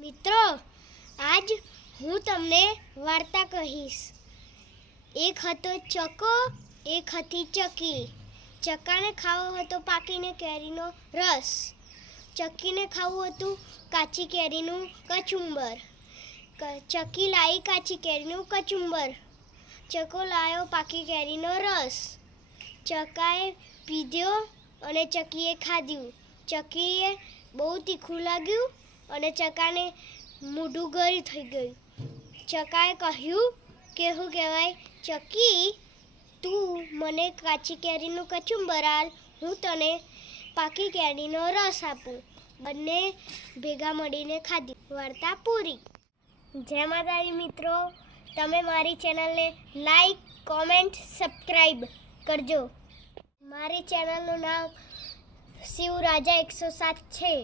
મિત્રો, આજ હું તમને વાર્તા કહીશ. એક હતો ચકો, એક હતી ચકી. ચકાને ખાવો હતો પાકીને કેરીનો રસ. ચકીને ખાવું હતું કાચી કેરીનું કચુંબર. ચકી લાવી કાચી કેરીનું કચુંબર. ચકો લાવ્યો પાકી કેરીનો રસ. ચકાએ પીધો અને ચકીએ ખાધું. ચકીએ બહુ તીખું લાગ્યું અને ચકાને મોઢું ગળ્યું થઈ ગયું. ચકાએ કહ્યું કે શું કહેવાય, ચકી તું મને કાચી કેરીનું કચુંબર આલ, હું તને પાકી કેરીનો રસ આપું. બંને ભેગા મળીને ખાધી. વાર્તા પૂરી. જય માતાજી મિત્રો, તમે મારી ચેનલને લાઈક, કોમેન્ટ, સબસ્ક્રાઈબ કરજો. મારી ચેનલનું નામ શિવ રાજા 107 છે.